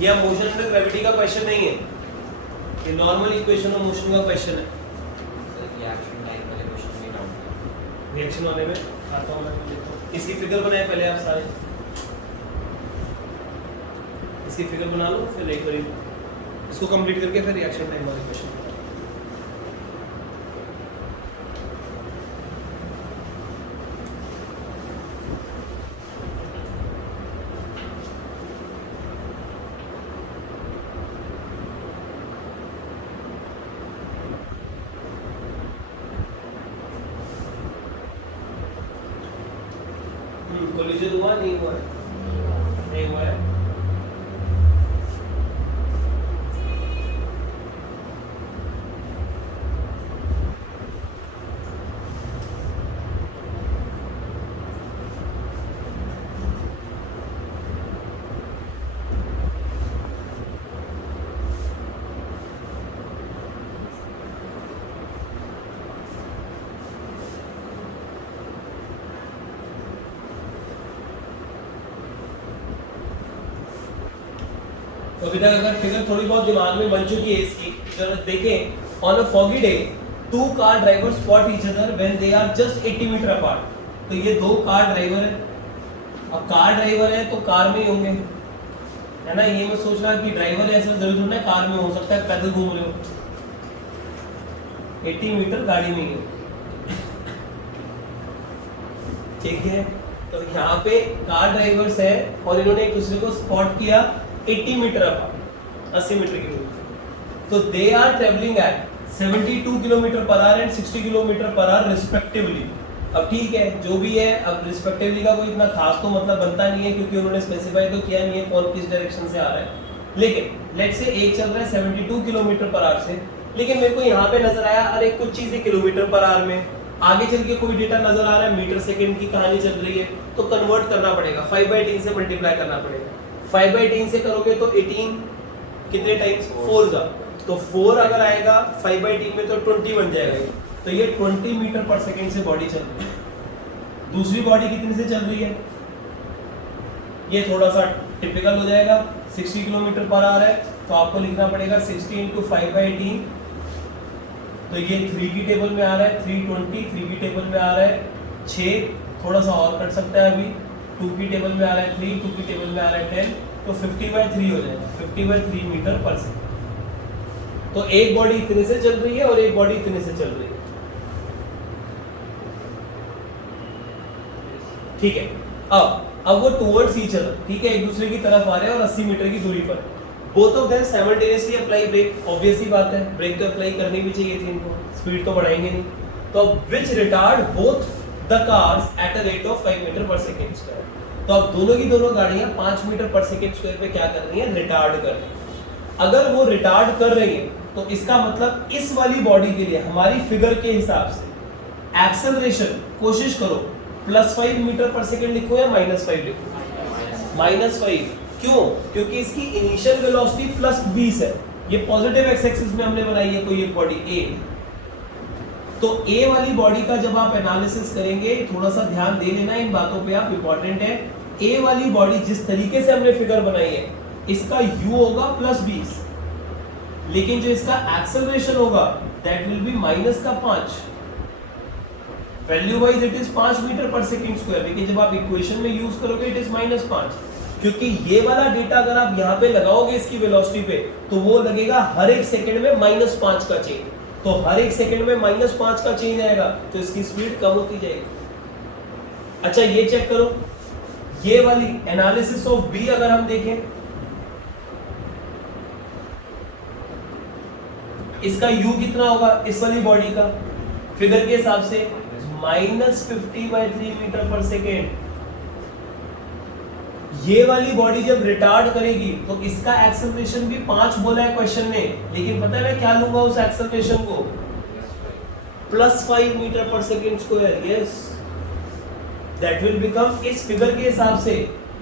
यह motion under gravity का question नहीं है, ये नॉर्मल इक्वेशन ऑफ मोशन का क्वेश्चन है। रिएक्शन टाइम वाले क्वेश्चन में डाउट रिएक्शन वाले में आता हूँ मैं, देखो इसकी फिगर बनाए पहले आप सारे, इसकी फिगर बना लो, फिर एक बार इसको कंप्लीट करके फिर रिएक्शन टाइम वाले क्वेश्चन। कोलिजन हुआ नहीं हुआ है? नहीं हुआ है। तो अभी तक अगर फिगर थोड़ी बहुत दिमाग में बन चुकी है इसकी, जरा देखें, on a foggy day two car drivers spot each other when they are just 80 metre apart. तो ये दो कार ड्राइवर है, अब कार ड्राइवर है तो कार में ही होंगे, है ना। ये मत सोचना कि ड्राइवर ऐसा जरूर होना है कार में हो सकता है पैदल घूम रहे हो, 80 मीटर गाड़ी में ही हो, ठीक है। तो यहाँ पे कार ड्राइवर्स है और इन्होंने एक दूसरे को स्पॉट किया 80 मीटर अपार्ट, 80 मीटर की दूरी। तो they are travelling at 72 kilometre per hour and 60 kilometre per hour respectively. अब ठीक है, जो भी है, अब रिस्पेक्टिवली का कोई इतना खास तो मतलब बनता नहीं है क्योंकि उन्होंने स्पेसिफाई तो किया नहीं है कौन किस डायरेक्शन से आ रहा है। लेकिन लेट्स से एक चल रहा है 72 किलोमीटर पर आवर से, लेकिन मेरे को यहाँ पे नजर आया अरे कुछ चीजें किलोमीटर पर आवर में, आगे चल के कोई डेटा नजर आ रहा है मीटर सेकंड की कहानी चल रही है, तो कन्वर्ट करना पड़ेगा, 5/3 से मल्टीप्लाई करना पड़ेगा। 5/3 से करोगे तो 18 कितने टाइम्स 4 जा, तो 4 अगर आएगा 5/3 में तो 20 बन जाएगा। तो ये 20 मीटर पर सेकंड से बॉडी चल रही है। दूसरी बॉडी कितने से चल रही है, ये थोड़ा सा टिपिकल हो जाएगा, 60 किलोमीटर पर आ रहा है, तो आपको लिखना पड़ेगा 60 × 5/3। तो ये 3 की टेबल में आ रहा है 320, 3 की टेबल में आ रहा है 6, थोड़ा सा और कट सकता है अभी, 2 की टेबल में आ रहा है 3, 2 की टेबल में आ रहा है 10, तो 50/3 हो जाएगा, 50/3 मीटर पर सेकंड। तो एक बॉडी इतने से चल रही है और एक बॉडी इतने से चल रही है, ठीक है। अब वो टुवर्ड्स ईच अदर, ठीक है, एक दूसरे की तरफ आ रहे हैं और 80 मीटर की दूरी पर। Both of them simultaneously apply brake, obvious ही बात है, ब्रेक तो अप्लाई करनी भी चाहिए थी इनको, स्पीड तो बढ़ाएंगे नहीं। तो which retard both the cars at a rate of 5 metre per second square. तो अब दोनों की दोनों गाड़ियां 5 मीटर पर सेकंड स्क्वायर पे क्या कर रही हैं, रिटार्ड कर रही हैं। अगर वो रिटार्ड कर रही है तो इसका मतलब इस वाली बॉडी के लिए हमारी फिगर के हिसाब से एक्सेलरेशन कोशिश करो +5 मीटर पर सेकंड लिखो या -5 लिखो, -5। क्यों? क्योंकि इसकी इनिशियल वेलोसिटी +20 है, ये पॉजिटिव एक्स एक्सिस में हमने बनाई है कोई एक बॉडी ए। तो ए वाली बॉडी का जब आप एनालिसिस करेंगे थोड़ा सा ध्यान दे लेना इन बातों पे आप, इंपॉर्टेंट है। ए वाली बॉडी जिस तरीके से हमने फिगर बनाई है इसका u होगा +20, लेकिन जो इसका एक्सेलरेशन होगा that will be -5। Value wise it is 5 metre per second square, लेकिन जब आप इक्वेशन में यूज करोगे इट इज -5, क्योंकि ये वाला डेटा अगर आप यहाँ पे लगाओगे इसकी वेलोसिटी पे तो वो लगेगा हर एक सेकंड में -5 का चेंज, तो हर एक सेकंड में -5 का चेंज आएगा तो इसकी स्पीड कम होती जाएगी। अच्छा ये चेक करो, ये वाली एनालिसिस ऑफ बी अगर हम देखें, इसका u कितना होगा इस वाली बॉडी का फिगर के हिसाब से -50/3 मीटर पर सेकेंड। ये वाली बॉडी जब रिटार्ड करेगी तो इसका एक्सेलरेशन भी 5 बोला है क्वेश्चन में, लेकिन पता है मैं क्या लूंगा उस एक्सेलरेशन को, +5 मीटर पर second square. Yes, that will become इस फिगर के हिसाब से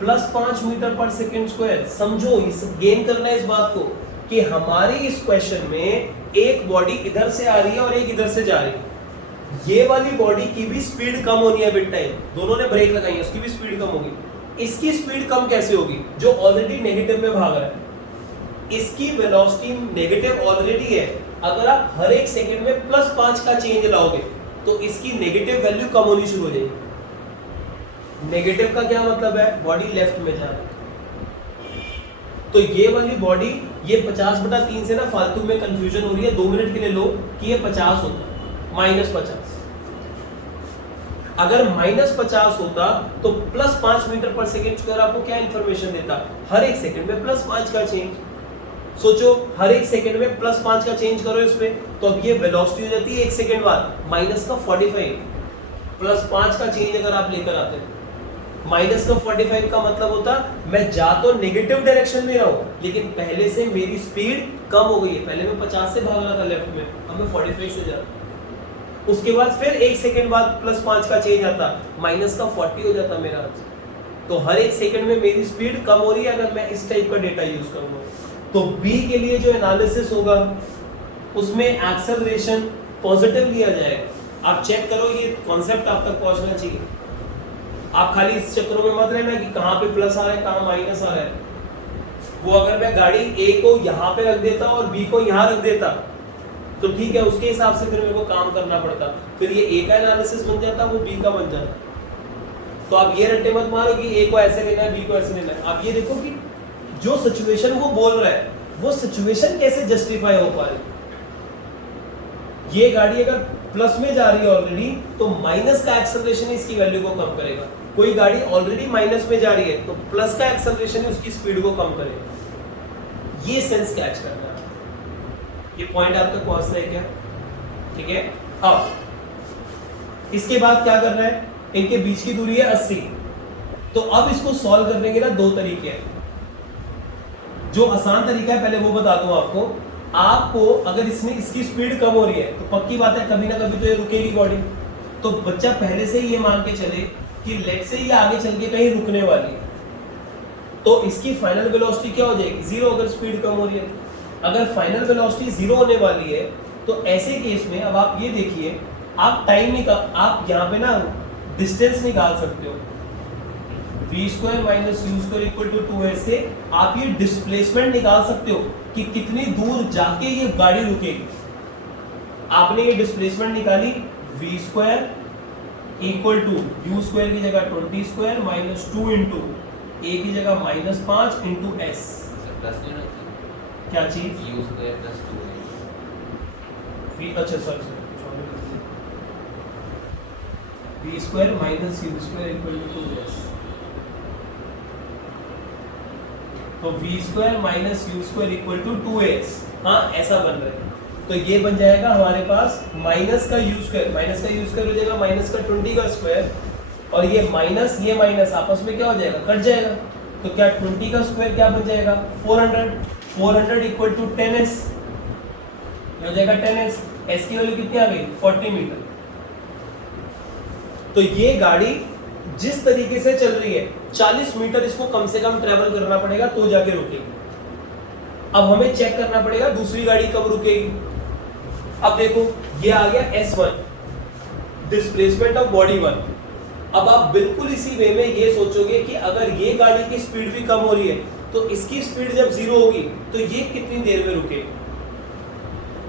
+5 मीटर पर सेकेंड स्क्वायर। समझो, इस गेन करना है इस बात को कि हमारी इस क्वेश्चन में एक बॉडी इधर से आ रही है और एक इधर से जा रही है। ये वाली बॉडी की भी स्पीड कम होनी है विद टाइम, दोनों ने ब्रेक लगाई है, उसकी भी स्पीड कम होगी। इसकी स्पीड कम कैसे होगी जो ऑलरेडी नेगेटिव में भाग रहा है, इसकी वेलोसिटी नेगेटिव ऑलरेडी है, अगर आप हर एक सेकंड में +5 का चेंज लाओगे तो इसकी नेगेटिव वैल्यू कम होनी शुरू हो जाएगी। नेगेटिव का क्या मतलब है, बॉडी लेफ्ट में जा रही है, तो ये वाली बॉडी ये 50/3 से ना फालतू में कंफ्यूजन हो रही है, 2 मिनट के लिए लो कि ये 50 होता है, -50। अगर -50 होता तो +5 मीटर पर सेकेंड स्क्वायर आपको क्या इंफॉर्मेशन देता, हर एक सेकंड में +5 का चेंज। सोचो हर एक सेकंड में +5 का चेंज करो इसमें, तो अब ये वेलोसिटी हो जाती है 1 सेकंड बाद -45, +5 का चेंज अगर आप लेकर आते हैं, -45 का मतलब होता मैं जा तो नेगेटिव डायरेक्शन में रहा हूं, लेकिन पहले से मेरी स्पीड कम हो गई है, पहले मैं 50 से भाग रहा था लेफ्ट में, अब मैं 45 से जा रहा हूं। उसके बाद फिर 1 सेकंड बाद +5 का चेंज आता, -40 हो जाता मेरा आंसर। तो हर एक सेकंड में मेरी स्पीड कम हो रही है अगर मैं इस टाइप का डेटा यूज करूंगा। तो बी के लिए जो एनालिसिस होगा उसमें एक्सेलरेशन पॉजिटिव लिया जाएगा। आप चेक करो ये कॉन्सेप्ट आप तक पहुंचना चाहिए, आप खाली इस चक्करों में मत रहना कि कहां पे प्लस आ रहा है कहां माइनस आ रहा है। वो अगर मैं गाड़ी ए को यहां पे रख देता और बी को यहां रख देता तो ठीक है, उसके हिसाब से फिर मेरे को काम करना पड़ता, फिर ये ए का एनालिसिस बन जाता, वो बी का बन जाता। तो आप ये रट्टे मत मारो कि ए को ऐसे लेना है बी को ऐसे लेना है, आप ये देखो कि जो सिचुएशन वो बोल रहा है वो सिचुएशन कैसे जस्टिफाई हो पा रही। ये गाड़ी अगर प्लस में जा रही है ऑलरेडी तो माइनस का एक्सेलरेशन इसकी वैल्यू को कम करेगा, कोई गाड़ी ऑलरेडी माइनस में जा रही है तो प्लस का एक्सेलरेशन उसकी स्पीड को कम करेगा। ये सेंस कैच करना है, ये पॉइंट आप तक पहुंचना है क्या, ठीक है। अब इसके बाद क्या करना है, इनके बीच की दूरी है 80, तो अब इसको सॉल्व करने के ना 2 तरीके हैं। जो आसान तरीका है पहले वो बता दूं आपको अगर इसमें इसकी स्पीड कम हो रही है तो पक्की बात है कभी ना कभी तो ये रुकेगी बॉडी, तो बच्चा पहले से ही ये मान के चले कि लेट से ये आगे चल के कहीं रुकने वाली है, तो इसकी फाइनल वेलोसिटी क्या हो जाएगी 0 अगर स्पीड कम हो रही है। अगर फाइनल वेलोसिटी 0 होने वाली है तो ऐसे केस में अब आप ये देखिए, आप टाइम निकाल, आप यहाँ पे ना डिस्टेंस निकाल सकते हो, v² - u² = 2s से आप ये डिस्प्लेसमेंट निकाल सकते हो कि कितनी दूर जाके ये गाड़ी रुकेगी। आपने ये डिस्प्लेसमेंट निकाली, v² = u² की जगह 20² - 2 * a की जगह -5 * s। क्या चीज u² + 2 अच्छा सॉरी v² - u² = 2s, तो v² - u² = 2s। हाँ ऐसा बन रहा है, तो ये बन जाएगा हमारे पास माइनस का u² हो जाएगा माइनस का 20 का स्क्वायर, और ये माइनस आपस में क्या हो जाएगा, कट जाएगा, तो क्या 20 का स्क्वायर क्या बन जाएगा 400 = 10s, ये हो जाएगा 10s। s की वैल्यू कितनी आ गई 40 मीटर। तो ये गाड़ी जिस तरीके से चल रही है 40 मीटर इसको कम से कम ट्रेवल करना पड़ेगा तो जाके रुकेगी। अब हमें चेक करना पड़ेगा दूसरी गाड़ी कब रुकेगी। अब देखो ये आ गया S1 डिस्प्लेसमेंट ऑफ बॉडी 1। अब आप बिल्कुल इसी वे में ये सोचोगे कि अगर ये गाड़ी की स्पीड भी कम हो रही है तो इसकी स्पीड जब 0 होगी तो ये कितनी देर में रुकेगी।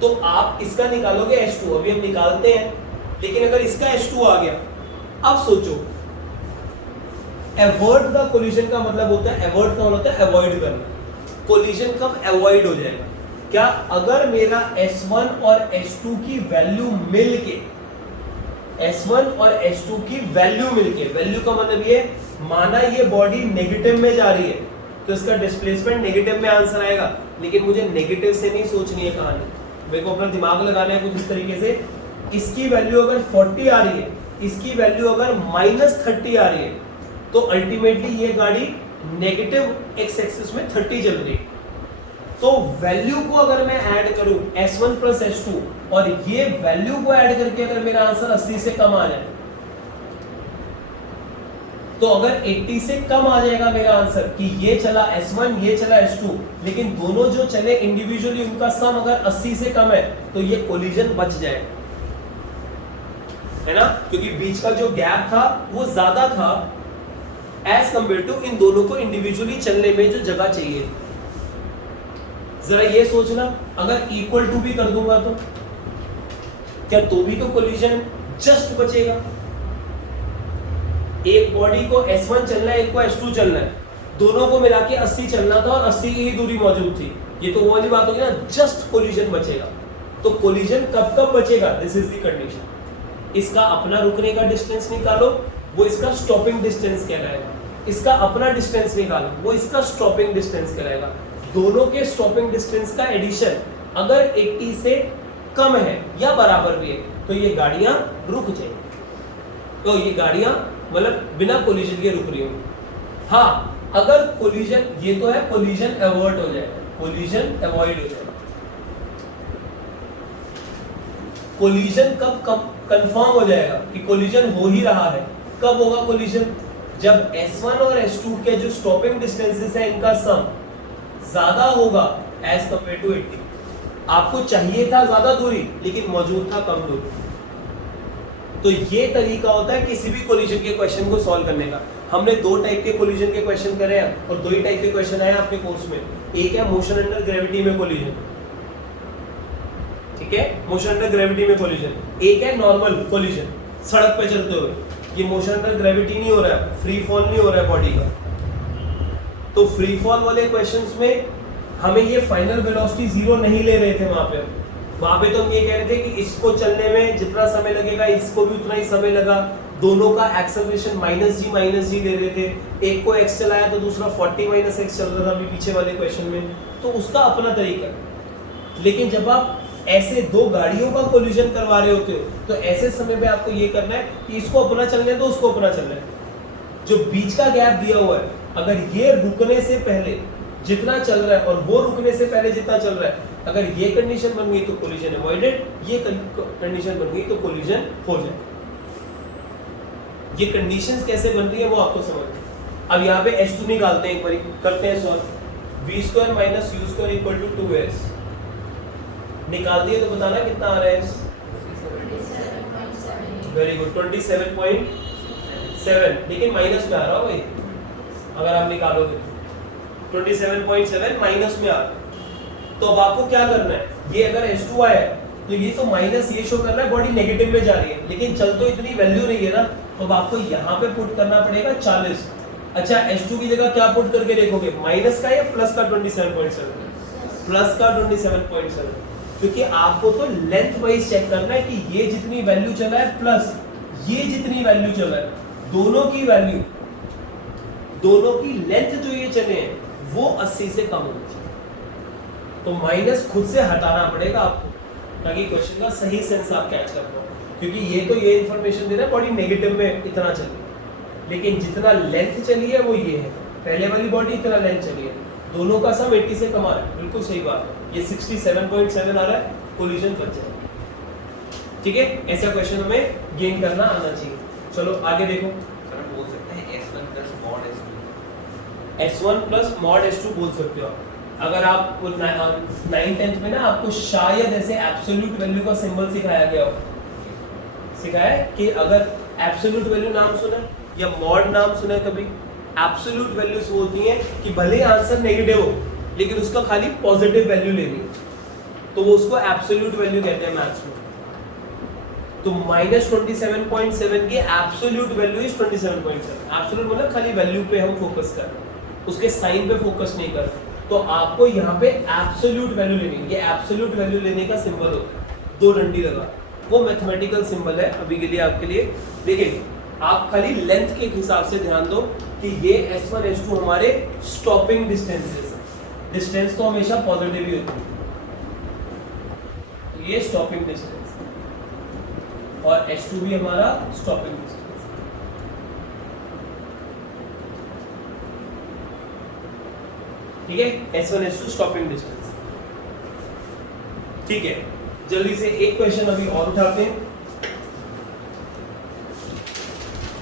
तो आप इसका निकालोगे S2, अभी हम निकालते हैं, लेकिन अगर इसका S2 आ गया, अब सोचो अवॉइड द कोलिजन का मतलब होता है, अवॉइड का मतलब होता है अवॉइड करना। कोलिजन कब अवॉइड हो जाएगा, क्या अगर मेरा S1 और S2 की वैल्यू मिलके, S1 और S2 की वैल्यू मिलके, वैल्यू का मतलब ये माना ये बॉडी नेगेटिव में जा रही है तो इसका डिस्प्लेसमेंट नेगेटिव में आंसर आएगा, लेकिन मुझे नेगेटिव से नहीं सोचनी है कहानी, मेरे को अपना दिमाग लगाना है कुछ इस तरीके से। इसकी वैल्यू अगर 40 आ रही है, इसकी वैल्यू अगर -30 आ रही है, तो अल्टीमेटली ये गाड़ी नेगेटिव एक्स एक्सिस में 30 चल रही है। तो वैल्यू को अगर मैं ऐड करूं S1 + S2 और ये वैल्यू को ऐड करके अगर मेरा आंसर 80 से कम आ जाए, तो अगर 80 से कम आ जाएगा मेरा आंसर कि ये चला S1 ये चला S2, लेकिन दोनों जो चले इंडिविजुअली उनका सम अगर 80 से कम है तो ये कोलिजन बच जाएगा, है ना, क्योंकि बीच का जो गैप था वो ज्यादा था एज कंपेयर टू इन दोनों को इंडिविजुअली चलने में जो जगह चाहिए। जरा ये सोचना, अगर इक्वल टू भी कर दूंगा तो क्या तो भी तो कोलिजन जस्ट बचेगा। एक बॉडी को S1 चलना है, एक को S2 चलना है, दोनों को मिला के 80 चलना था और 80 की ही दूरी मौजूद थी। ये तो वो वाली बात होगी ना, जस्ट कोलिजन बचेगा। तो कोलिजन कब कब बचेगा, दिस इज द कंडीशन। इसका अपना रुकने का डिस्टेंस निकालो, वो इसका स्टॉपिंग डिस्टेंस कहलाएगा। इसका अपना डिस्टेंस निकालो, वो इसका स्टॉपिंग डिस्टेंस कहलाएगा। दोनों के स्टॉपिंग डिस्टेंस का एडिशन अगर 80 से कम है या बराबर भी है तो ये गाड़ियां रुक जाएंगी। तो ये गाड़ियां मतलब बिना कोलिजन के रुक रही होंगी। हाँ, अगर कोलिजन, ये तो है कोलिजन अवॉइड हो जाएगा, कोलिजन अवॉइड हो जाएगा। कोलिजन कब कंफर्म हो जाएगा कि कोलिजन हो ही रहा है, कब होगा कोलिजन, जब S1 और S2 के जो स्टॉपिंग डिस्टेंसेस है इनका सम ज्यादा होगा एज कंपेयर टू 80। आपको चाहिए था ज्यादा दूरी लेकिन मौजूद था कम दूरी। तो ये तरीका होता है किसी भी कोलिजन के क्वेश्चन को सॉल्व करने का। हमने दो टाइप के कोलिजन के क्वेश्चन करे हैं और दो ही टाइप के क्वेश्चन आए आपके कोर्स में। एक है मोशन अंडर ग्रेविटी में कोलिजन, ठीक है, मोशन अंडर ग्रेविटी में कोलिजन। एक है नॉर्मल कोलिजन, सड़क पे चलते हुए। ये मोशन अंडर ग्रेविटी नहीं हो रहा है, फ्री फॉल नहीं हो रहा है बॉडी का। तो फ्री फॉल वाले क्वेश्चंस में हमें ये फाइनल वेलोसिटी जीरो नहीं ले रहे थे। वहां पे तो हम ये कह रहे थे कि इसको चलने में जितना समय लगेगा इसको भी उतना ही समय लगा। दोनों का एक्सेलरेशन माइनस जी ले रहे थे। एक को x चलाया तो दूसरा 40 - x चल रहा था अभी पीछे वाले क्वेश्चन में। तो उसका अपना तरीका है। लेकिन जब आप ऐसे दो गाड़ियों का कोलिजन करवा रहे होते हो तो ऐसे समय में आपको ये करना है कि इसको अपना चलना है तो उसको अपना चलना है। जो बीच का गैप दिया हुआ है, अगर ये रुकने से पहले जितना चल रहा है और वो रुकने से पहले जितना चल रहा है, अगर ये कंडीशन बन गई तो कोलिजन अवॉइडेड, ये कंडीशन बन गई तो कोलिजन हो जाए। ये कंडीशंस कैसे बन रही है वो आपको समझ। अब यहाँ पे S2 निकालते हैं, एक बार करते हैं सॉल्व। v² - u² = 2s निकाल दिए तो बताना कितना आ रहा है। वेरी गुड, 27.7, लेकिन माइनस में आ रहा हो भाई, अगर आप निकालोगे 27.7 माइनस में आ रहा है। तो अब आपको क्या करना है, ये अगर S2 आया तो ये तो माइनस ये शो कर रहा है, बॉडी नेगेटिव में जा रही है, लेकिन चल तो इतनी वैल्यू नहीं है ना, तो अब आपको यहाँ पे पुट करना पड़ेगा 40। अच्छा, S2 की जगह क्या पुट करके देखोगे, माइनस का या प्लस का 27.7? प्लस का 27.7, क्योंकि आपको तो लेंथ वाइज चेक करना है कि ये जितनी वैल्यू चला है प्लस ये जितनी वैल्यू चला है, दोनों की वैल्यू, दोनों की लेंथ जो ये चले हैं वो 80 से कम होनी चाहिए। तो माइनस खुद से हटाना पड़ेगा आपको ताकि क्वेश्चन का सही सेंस आप कैच कर पाओ, क्योंकि ये तो ये इंफॉर्मेशन दे रहा है बॉडी नेगेटिव में इतना चली, लेकिन जितना लेंथ चली है वो ये है, पहले वाली बॉडी इतना लेंथ चली है, दोनों का सम 80 से कम आ रहा है। बिल्कुल सही बात है, ये 67.7 आ रहा है, कोलिजन बच जाएगा। ठीक है, ऐसा क्वेश्चन हमें गेन करना आना चाहिए। चलो आगे देखो, सर हम बोल सकते हैं S1 + mod S2। S1 + mod S2 बोल सकते हो आप। अगर आप 9th-10th में ना आपको शायद ऐसे एब्सोल्यूट वैल्यू का सिंबल सिखाया गया हो, सिखाया है कि अगर एब्सोल्यूट वैल्यू नाम सुना या मॉड नाम सुना है कभी। एब्सोल्यूट वैल्यूज वो होती हैं कि भले ही आंसर नेगेटिव हो लेकिन उसका खाली पॉजिटिव वैल्यू लेनी है, तो वो उसको एब्सोल्यूट वैल्यू कहते हैं मैथ्स में। तो -27.7 की एब्सोल्यूट वैल्यू इज 27.7। एब्सोल्यूट मतलब खाली वैल्यू पे हम फोकस कर रहे हैं, उसके साइन पे फोकस नहीं कर रहे। तो आपको यहाँ पे एब्सोल्यूट वैल्यू लेनी है। ये एब्सोल्यूट वैल्यू लेने का सिंबल होता है, दो डंडी लगा, वो मैथमेटिकल सिंबल है अभी के लिए आपके लिए। लेकिन आप खाली लेंथ के हिसाब से ध्यान दो कि ये S1 S2 हमारे स्टॉपिंग डिस्टेंसेस हैं। डिस्टेंस तो हमेशा पॉजिटिव ही होती है, तो ये स्टॉपिंग डिस्टेंस और S2 भी हमारा स्टॉपिंग डिस्टेंस। ठीक है, S1 S2 स्टॉपिंग डिस्टेंस। ठीक है, जल्दी से एक क्वेश्चन अभी और उठाते हैं।